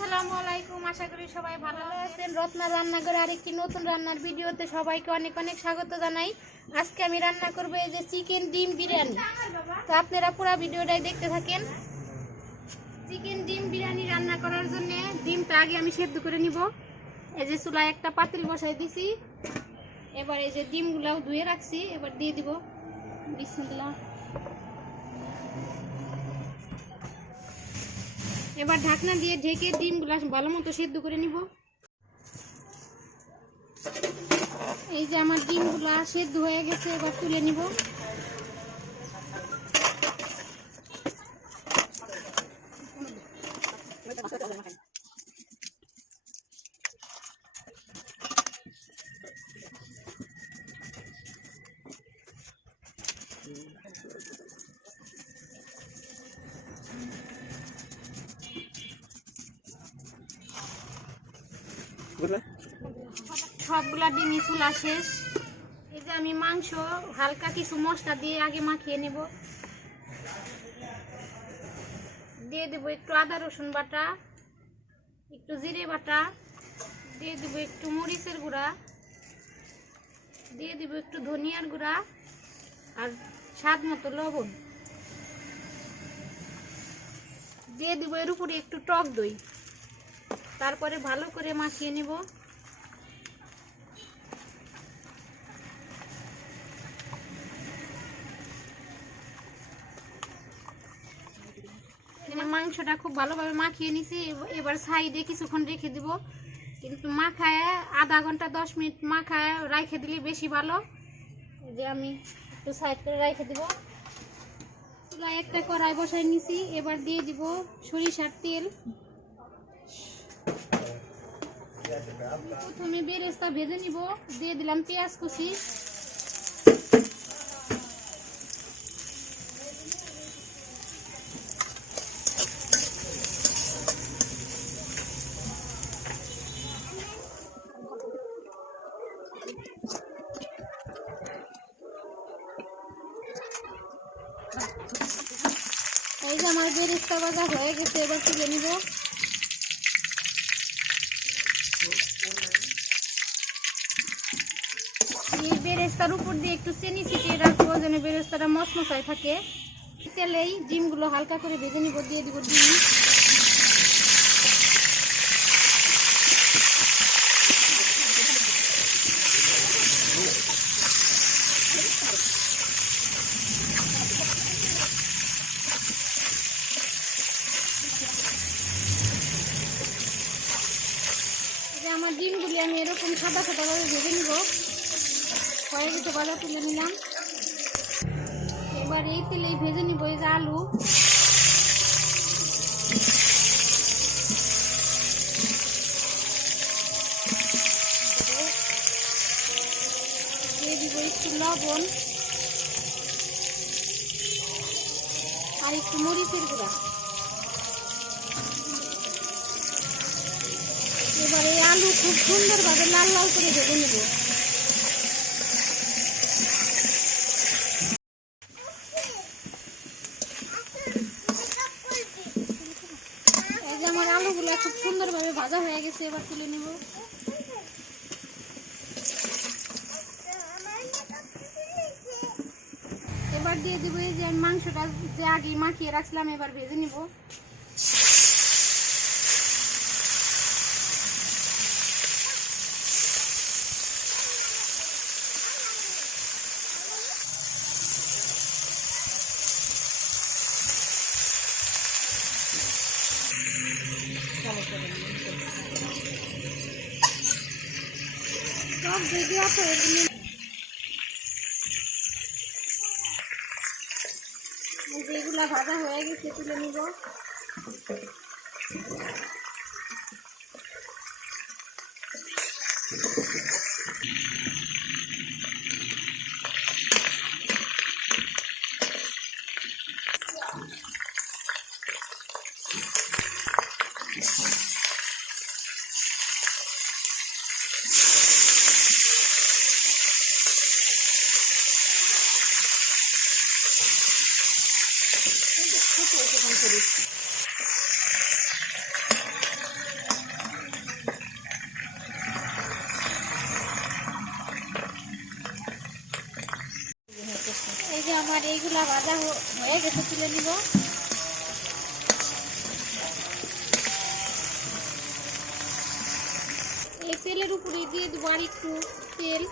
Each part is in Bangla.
আসসালামু আলাইকুম, আশা করি সবাই ভালো আছেন। রত্নার রান্নাঘরে আরেকটি নতুন রান্নার ভিডিওতে সবাইকে অনেক অনেক স্বাগত জানাই। আজকে আমি রান্না করব এই যে চিকেন ডিম বিরিয়ানি। তো আপনারা পুরো ভিডিওটাই দেখতে থাকেন। চিকেন ডিম বিরিয়ানি রান্না করার জন্য ডিমটা আগে আমি সেদ্ধ করে নিব। এই যে চুলায় একটা পাতিল বসাই দিছি। এবার এই যে ডিমগুলাও ধুয়ে রাখছি, এবার দিয়ে দিব। বিসমিল্লাহ। এবার ঢাকনা দিয়ে ঢেকে ডিমগুলো ভালো মতো সেদ্ধ করে নিব। এই যে আমার ডিমগুলো সেদ্ধ হয়ে গেছে, এবার তুলে নিব। সবগুলা ডিমই চুলা শেষ। এই যে আমি মাংস হালকা কিছু মশলা দিয়ে আগে মাখিয়ে নেব। দিয়ে দেবো একটু আদা রসুন বাটা, একটু জিরে বাটা, দিয়ে দেবো একটু মরিচের গুঁড়া, দিয়ে দেবো একটু ধনিয়ার গুঁড়া আর স্বাদ মতো লবণ, দিয়ে দেবো এর উপরে একটু টক দই। তারপরে ভালো করে মাখিয়ে নেব। মাংসটা খুব ভালোভাবে মাখিয়ে নিছি। এবার সাইডে কিছুক্ষণ রেখে দিব, কিন্তু মাখায় আধা ঘন্টা 10 মিনিট মাখায় রেখে দিলে বেশি ভালো। যে আমি একটু সাইড করে রেখে দিব। চুলায় একটা কড়াই বসাই নিছি, এবার দিয়ে দিব সরিষার তেল। প্রথমে বেরেস্তা ভেজে নিব। দিয়ে দিলাম পেঁয়াজ কুচি, এই যে আমার বেরেস্তা ভাজা হয়ে গেছে, এবার তুলে নিব। এই বেরেস্তার উপর দিয়ে একটু চিনি ছিটিয়ে রাখবো যেন বেরেস্তাটা মচমচায় থাকে। তেলেই ডিমগুলো হালকা করে ভেজে নিব। দিয়ে দিব ডিম, আমার ডিমগুলি আমি এরকম সাদা সাদাভাবে ভেজে নিব। হয়ে গেছে, বাজার তুলে নিলাম। এবার এই তেলেই ভেজে নিব এই যে আলু। দিয়ে দিব একটু লবণ আর একটু মরিচের গুঁড়া। এবার এই আলু খুব সুন্দরভাবে লাল লাল করে ভেজে নেব। এই যে আমার আলুগুলো খুব সুন্দরভাবে ভাজা হয়ে গেছে, এবার তুলে নেব। এবার দিয়ে দেবো এই যে মাংসটা যে আগে মাখিয়ে রাখছিলাম, এবার ভেজে নিব। সব রেডি আছে, যেগুলা ভাজা হয়ে গেছে তুলে নিব। এগুলা ভাজা হয়ে গেছে, তুলে নিব। এই তেলের উপরে দিয়ে দেবো আর একটু তেল,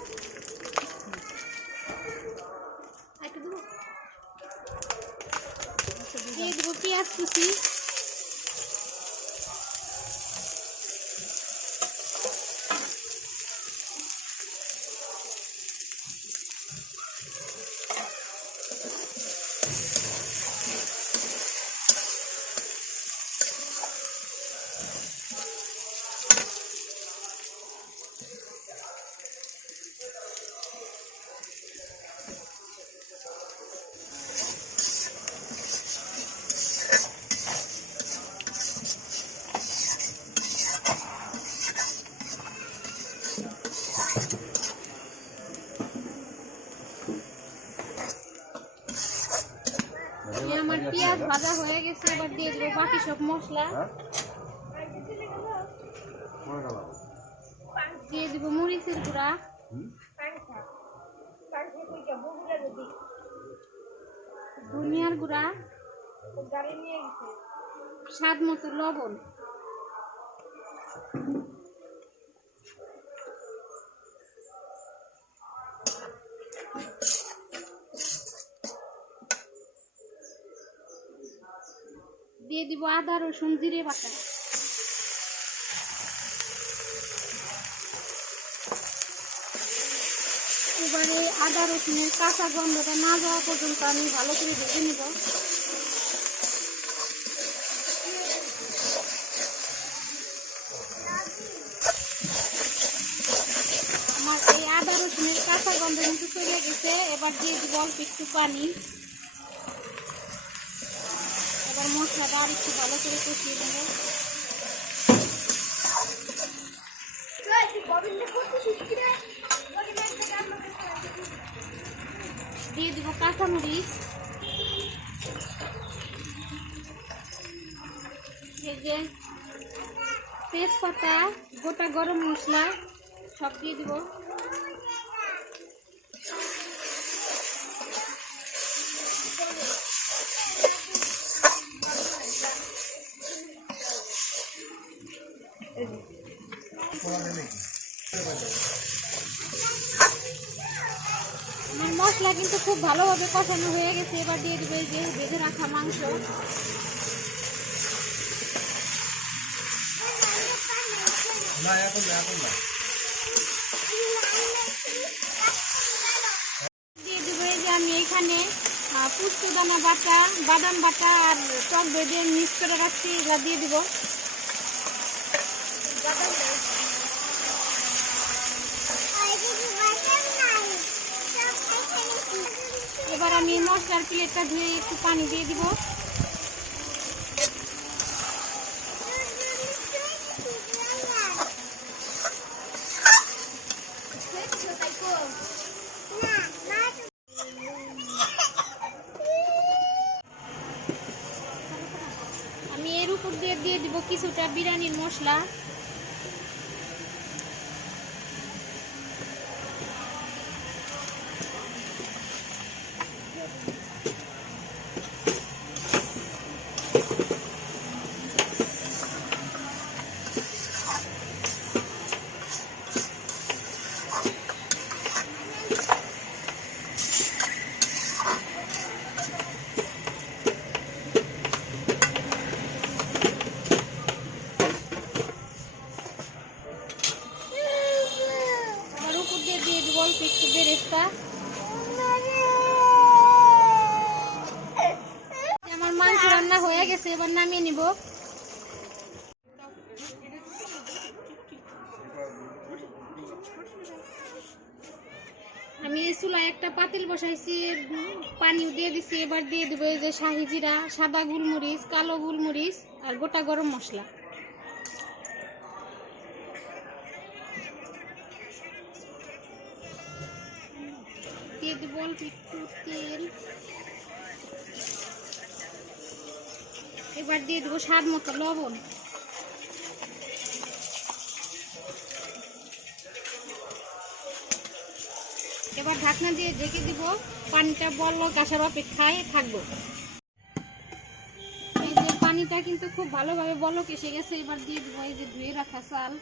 দিয়ে দেবো পেঁয়াজ কুচি, আমার পেঁয়াজ ভাজা হয়ে গেছে। এবার দিয়ে দেবো বাকি সব মশলা, দিয়ে দিব মরিচের গুঁড়া, ধনিয়ার গুঁড়া, স্বাদ মতো লবণ, দিয়ে দিব আদা রসুন জিরে বাটা। এবারে আদা রসুনের কাঁচা গন্ধটা না যাওয়া পর্যন্ত আমি ভালো করে ভেজে নিব। আমার এই আদা রসুনের কাঁচা গন্ধ কিন্তু চলে গেছে। এবার দিয়ে দিব অল্প একটু পানি। এবার মশলাটা আর একটু ভালো করে কষিয়ে নেব। দিয়ে দিব কাঁচামরিচ, এই যে তেজপাতা, গোটা গরম মশলা সব দিয়ে দিব। আমার মশলা কিন্তু খুব ভালোভাবে কষানো হয়ে গেছে। এবার দিয়ে দেবো এই যে ভেজে রাখা মাংস। দিয়ে দেবো এই যে আমি এখানে পুষ্পদানা বাটা, বাদাম বাটা আর টক দই মিক্স করে রাখছি, এগুলা দিয়ে দিব। এবার আমি মশলার প্লেটটা ধুয়ে একটু পানি দিয়ে দিব। আমি এর উপর দিয়ে দিব কিছুটা বিরিয়ানির মশলা। দিয়ে দিব অল্প একটু বেরেস্তা। আমার মাংস রান্না হয়ে গেছে, এবার নামিয়ে নিব। আমি এই চুলায় একটা পাতিল বসাইছি, পানিও দিয়ে দিছি। এবার দিয়ে দিব এই যে শাহি জিরা, সাদা গোলমরিচ, কালো গোলমরিচ আর গোটা গরম মশলা। দিয়ে দিব অল্প একটু তেল। এবার দিয়ে দেবো স্বাদ মতো লবণ। এবার ঢাকনা দিয়ে ঢেকে দিব, পানিটা বলক আসার অপেক্ষায় থাকবো। এই যে পানিটা কিন্তু খুব ভালোভাবে বলক এসে গেছে। এবার দিয়ে দিব এই যে ধুয়ে রাখা চাল।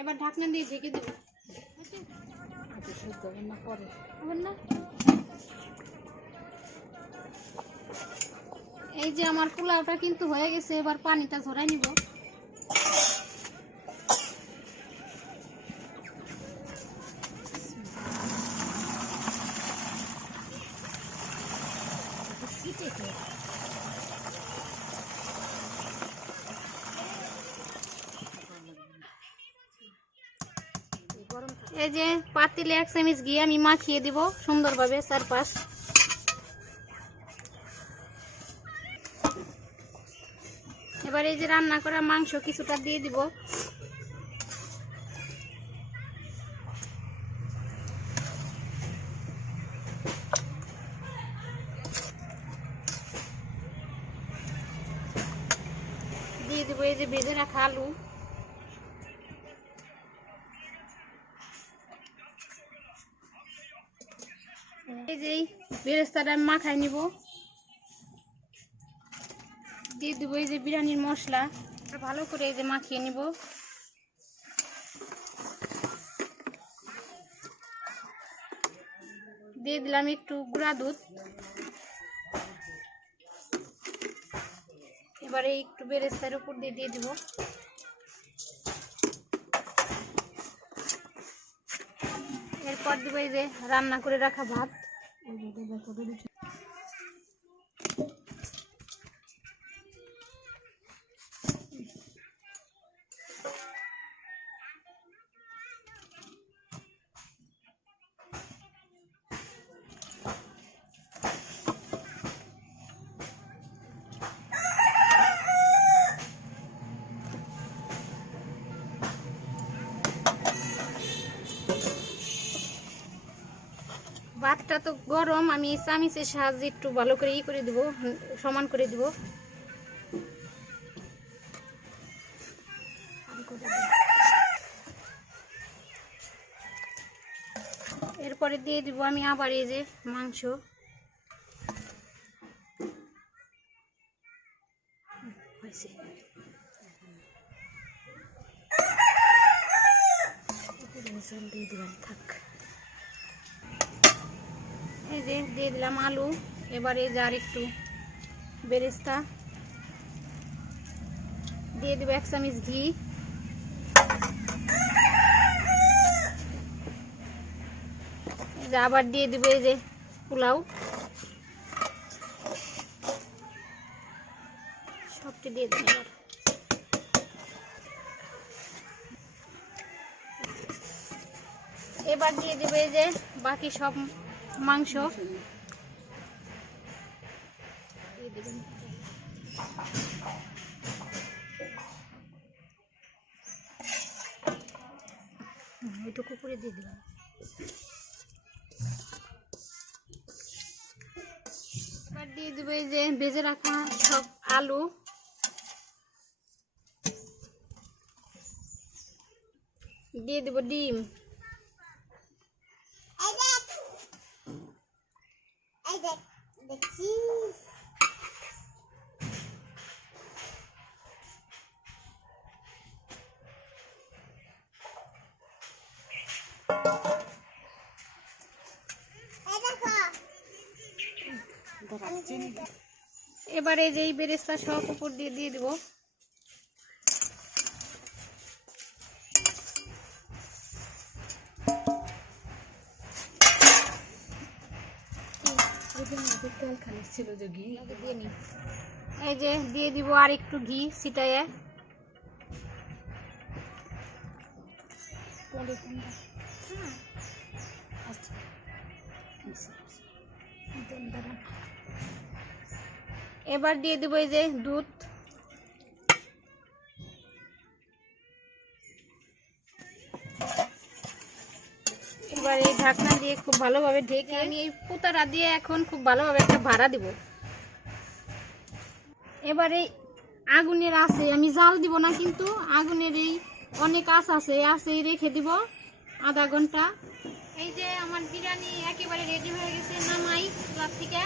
এবার ঢাকনা দিয়ে ঢেকে দেব। এই যে আমার পোলাওটা কিন্তু হয়ে গেছে, এবার পানিটা ঝরাই নিব। এই যে পাতিলে 1 চামচ ঘি আমি মাখিয়ে দিব সুন্দরভাবে চারপাশ। এবার এই যে রান্না করা মাংস কিছুটা দিয়ে দিব। দিয়ে দিব এই যে ভেজে রাখা আলু। এই যে বেরেস্তাটা মাখাই নিব। দিয়ে দিব এই যে বিরিয়ানির মশলা, ভালো করে এই যে মাখিয়ে নিব। দিয়ে দিলাম একটু গুঁড়া দুধ। এবারে একটু বেরেস্তার উপর দিয়ে দিব। এরপর দিব এই যে রান্না করে রাখা ভাত। ভাতটা তো গরম, আমি চামিচের সাহায্যে একটু ভালো করে করে দেবো, সমান করে দেবো। এরপরে দিয়ে দিব আমি আবার এই যে মাংস। দিয়ে দিলাম, থাক। এই যে দিয়ে দিলাম আলু। এবার এই যে আর একটু বেরেস্তা দিয়ে দেবো, 1 চামচ ঘি। এই যে আবার দিয়ে দিব এই যে পোলাও, সবটি দিয়ে দেবো। এবার দিয়ে দেবো এই যে বাকি সব মাংস। এটুকু করে দিয়ে দিলাম। এবার দিয়ে দেবো এই যে ভেজে রাখা সব আলু। দিয়ে দেবো ডিম। এবার এই যে এই বেরেস্তা সব উপর দিয়ে দেবো। এই যে দিয়ে দিব আর একটু ঘি ছিটাইয়ে। এবার দিয়ে দিব এই যে দুধ। এবার এই ঢাকনা দিয়ে খুব ভালোভাবে ঢেকে আমি এই পুতারা দিয়ে এখন খুব ভালোভাবে একটা ভাড়া দিব। এবারে আগুনের আছে, আমি জাল দিব না, কিন্তু আগুনের এই অনেক আঁচ আছে, আঁচেই রেখে দিব আধা ঘন্টা। এই যে আমার বিরিয়ানি একেবারে রেডি হয়ে গেছে, নামাই চুলার থেকে।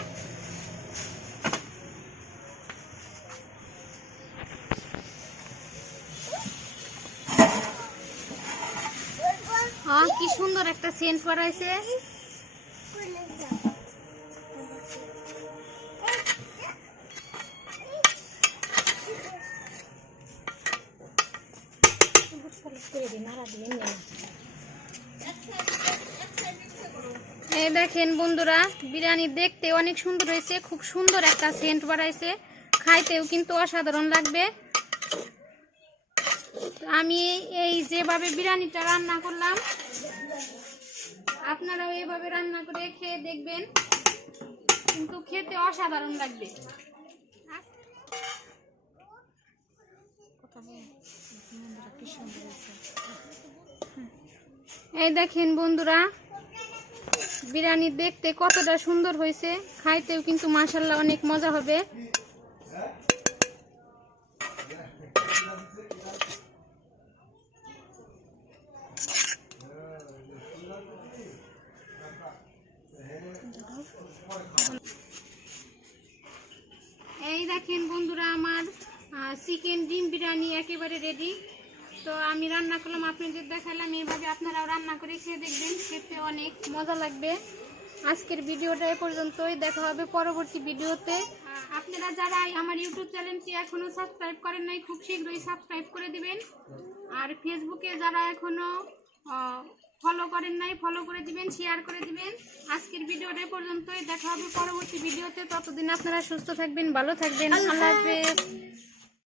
কি সুন্দর একটা সেন্ট বাড়াইছে। এই দেখেন বন্ধুরা, বিরিয়ানি দেখতে অনেক সুন্দর হয়েছে, খুব সুন্দর একটা সেন্ট বাড়াইছে, খাইতেও কিন্তু অসাধারণ লাগবে। আমি এই যেভাবে বিরিয়ানিটা রান্না করলাম, আপনারাও এইভাবে রান্না করে খেয়ে দেখবেন, কিন্তু খেতে অসাধারণ লাগবে। এই দেখেন বন্ধুরা, বিরিয়ানি দেখতে কতটা সুন্দর হয়েছে, খাইতেও কিন্তু মাশাআল্লাহ অনেক মজা হবে। এই দেখেন বন্ধুরা, আমার চিকেন ডিম বিরিয়ানি একেবারে রেডি। তো আমি রান্না করলাম, আপনাদের দেখালাম, এইভাবে আপনারাও রান্না করে খেয়ে দেখবেন, খেতে অনেক মজা লাগবে। আজকের ভিডিওটা এ পর্যন্তই, দেখা হবে পরবর্তী ভিডিওতে। আপনারা যারা আমার ইউটিউব চ্যানেলটি এখনো সাবস্ক্রাইব করেন নাই, খুব শীঘ্রই সাবস্ক্রাইব করে দিবেন। আর ফেসবুকে যারা এখনো ফলো করেন নাই, ফলো করে দিবেন, শেয়ার করে দিবেন। আজকের ভিডিওটা এ পর্যন্তই, দেখা হবে পরবর্তী ভিডিওতে। ততদিন আপনারা সুস্থ থাকবেন, ভালো থাকবেন। আল্লাহ হাফেজ।